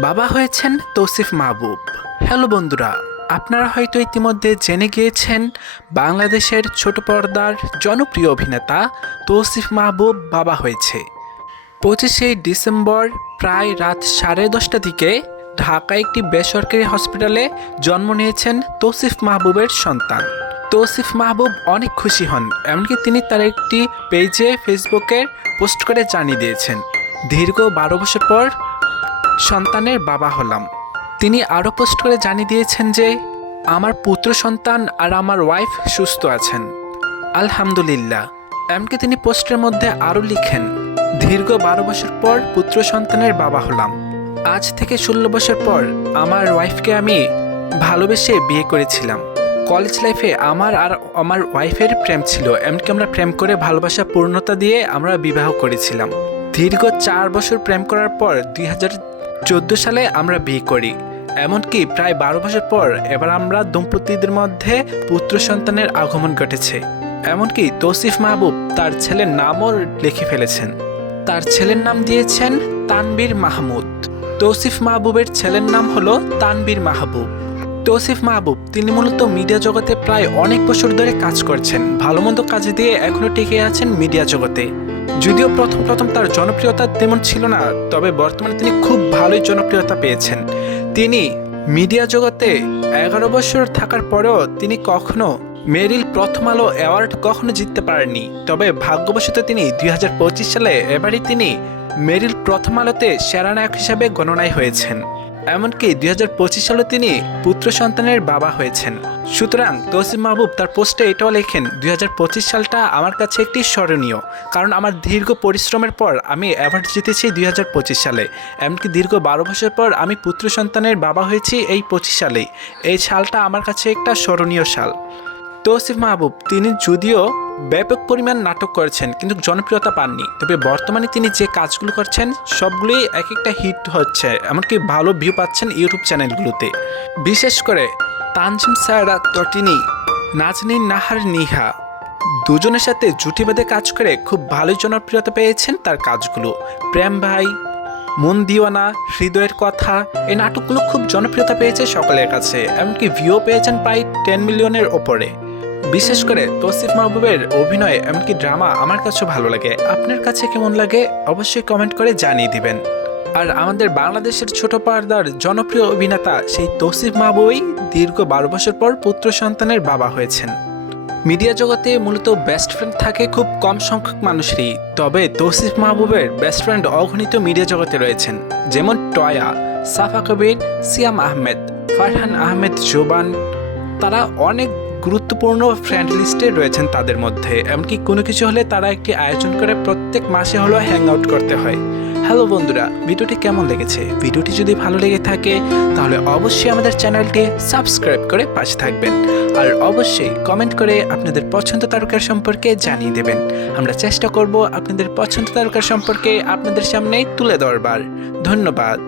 বাবা হয়েছেন তৌসিফ মাহবুব। হ্যালো বন্ধুরা, আপনারা হয়তো ইতিমধ্যে জেনে গিয়েছেন বাংলাদেশের ছোট পর্দার জনপ্রিয় অভিনেতা তৌসিফ মাহবুব বাবা হয়েছে। 25শে ডিসেম্বর প্রায় রাত 10:30টার দিকে ঢাকা একটি বেসরকারি হসপিটালে জন্ম নিয়েছেন তৌসিফ মাহবুবের সন্তান। তৌসিফ মাহবুব অনেক খুশি হন, এমনকি তিনি তার একটি পেজে ফেসবুকে পোস্ট করে জানিয়ে দিয়েছেন, দীর্ঘ 12 বছর পর সন্তানের বাবা হলাম। তিনি আরও পোস্ট করে জানিয়ে দিয়েছেন যে আমার পুত্র সন্তান আর আমার ওয়াইফ সুস্থ আছেন, আলহামদুলিল্লাহ। এমনকি তিনি পোস্টের মধ্যে আরও লিখেন, দীর্ঘ 12 বছর পর পুত্র সন্তানের বাবা হলাম। আজ থেকে 16 বছর পর আমার ওয়াইফকে আমি ভালোবেসে বিয়ে করেছিলাম। কলেজ লাইফে আমার আর আমার ওয়াইফের প্রেম ছিল, এমনকি আমরা প্রেম করে ভালোবাসা পূর্ণতা দিয়ে আমরা বিবাহ করেছিলাম। দীর্ঘ 4 বছর প্রেম করার পর 2014 সালে আমরা বিয়ে করি। এমনকি প্রায় 12 বছর পর এবার আমরা দম্পতিদের মধ্যে পুত্র সন্তানের আগমন ঘটেছে। এমনকি তৌসিফ মাহবুব তার ছেলের নামও লিখে ফেলেছেন। তার ছেলের নাম দিয়েছেন তানবীর মাহমুদ। তৌসিফ মাহবুবের ছেলের নাম হলো তানবীর মাহবুব। তৌসিফ মাহবুব তিনি মূলত মিডিয়া জগতে প্রায় অনেক বছর ধরে কাজ করছেন, ভালো মন্দ কাজ দিয়ে এখনও টিকে আছেন মিডিয়া জগতে। যদিও প্রথম তার জনপ্রিয়তা তেমন ছিল না, তবে বর্তমানে তিনি খুব ভালোই জনপ্রিয়তা পেয়েছেন। তিনি মিডিয়া জগতে 11 বছর থাকার পরেও তিনি কখনো মেরিল প্রথম আলো অ্যাওয়ার্ড কখনো জিততে পারেননি। তবে ভাগ্যবশত তিনি 2025 সালে এবারই তিনি মেরিল প্রথম আলোতে সেরা নায়ক হিসাবে গণনায় হয়েছেন। এমনকি 2025 সালে তিনি পুত্র সন্তানের বাবা হয়েছেন। সুতরাং তৌসিফ মাহবুব তার পোস্টে এটাও লেখেন, 2025 সালটা আমার কাছে একটি স্মরণীয়, কারণ আমার দীর্ঘ পরিশ্রমের পর আমি অ্যাওয়ার্ড জিতেছি 2025 সালে। এমনকি দীর্ঘ 12 বছর পর আমি পুত্র সন্তানের বাবা হয়েছি এই 25 সালেই। এই সালটা আমার কাছে একটা স্মরণীয় সাল। তৌসিফ মাহবুব তিনি যদিও ব্যাপক পরিমাণ নাটক করেছেন কিন্তু জনপ্রিয়তা পাননি, তবে বর্তমানে তিনি যে কাজগুলো করছেন সবগুলোই এক একটা হিট হচ্ছে, এমনকি ভালো ভিউ পাচ্ছেন ইউটিউব চ্যানেলগুলোতে। বিশেষ করে তানজিম সায়রা তটিনী, নাজনীন নাহার নিহা দুজনের সাথে জুটি বেঁধে কাজ করে খুব ভালোই জনপ্রিয়তা পেয়েছেন তার কাজগুলো। প্রেম ভাই, মন দিওয়ানা, হৃদয়ের কথা, এই নাটকগুলো খুব জনপ্রিয়তা পেয়েছে সকলের কাছে, এমনকি ভিউ পেয়েছেন প্রায় 10 মিলিয়নের ওপরে। বিশেষ করে তৌসিফ মাহবুবের অভিনয় এমনকি ড্রামা আমার কাছেও ভালো লাগে। আপনার কাছে কেমন লাগে অবশ্যই কমেন্ট করে জানিয়ে দিবেন। আর আমাদের বাংলাদেশের ছোট পর্দার জনপ্রিয় অভিনেতা সেই তৌসিফ মাহবুবই দীর্ঘ 12 বছর পর পুত্র সন্তানের বাবা হয়েছেন। মিডিয়া জগতে মূলত বেস্ট ফ্রেন্ড থাকে খুব কম সংখ্যক মানুষেরই, তবে তৌসিফ মাহবুবের বেস্ট ফ্রেন্ড অগণিত মিডিয়া জগতে রয়েছেন, যেমন টয়া, সাফা কবির, সিয়াম আহমেদ, ফারহান আহমেদ জোবান। তারা অনেক গুরুত্বপূর্ণ ফ্রেন্ড লিস্টে রয়েছেন তাদের মধ্যে। এমনকি কোনো কিছু হলে তারা একটি আয়োজন করে প্রত্যেক মাসে হলেও হ্যাং আউট করতে হয়। হ্যালো বন্ধুরা, ভিডিওটি কেমন লেগেছে? ভিডিওটি যদি ভালো লেগে থাকে তাহলে অবশ্যই আমাদের চ্যানেলটি সাবস্ক্রাইব করে পাশে থাকবেন। আর অবশ্যই কমেন্ট করে আপনাদের পছন্দ তারকার সম্পর্কে জানিয়ে দেবেন। আমরা চেষ্টা করব আপনাদের পছন্দ তারকার সম্পর্কে আপনাদের সামনে তুলে ধরবার। ধন্যবাদ।